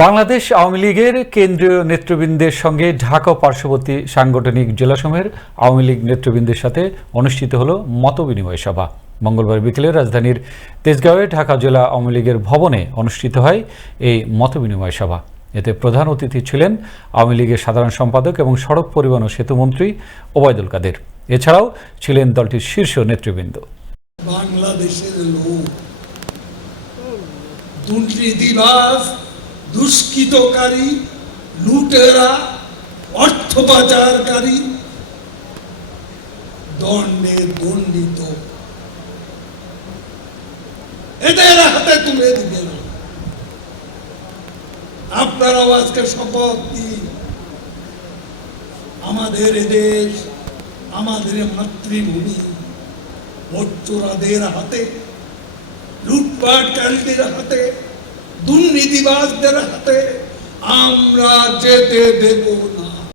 বাংলাদেশ আওয়ামী লীগের কেন্দ্রীয় নেতৃবৃন্দের সঙ্গে ঢাকা পার্শ্ববর্তী সাংগঠনিক জেলাসমূহের আওয়ামী লীগ নেতৃবৃন্দের সাথে অনুষ্ঠিত হল মতবিনিময় সভা। মঙ্গলবার বিকেলে রাজধানীর তেজগাঁওয়ে ঢাকা জেলা আওয়ামী লীগের ভবনে অনুষ্ঠিত হয় এই মতবিনিময় সভা। এতে প্রধান অতিথি ছিলেন আওয়ামী লীগের সাধারণ সম্পাদক এবং সড়ক পরিবহন ও সেতুমন্ত্রী ওবায়দুল কাদের। এছাড়াও ছিলেন দলটির শীর্ষ নেতৃবৃন্দ। বাংলাদেশের লোক দুর্নীতিবাজ দুষ্কৃতকারী, লুটেরা, অর্থ পাচারকারী দণ্ডে দণ্ডিত। এদের হাতে তুলে দিবেন আপনারাও আজকে শপথ দিন আমাদের এদেশ আমাদের মাতৃভূমি ভোটচোরাদের হাতে, লুটপাটকারীদের হাতে দুর্নীতিবাজদের হাতে আমরা যেতে দেব না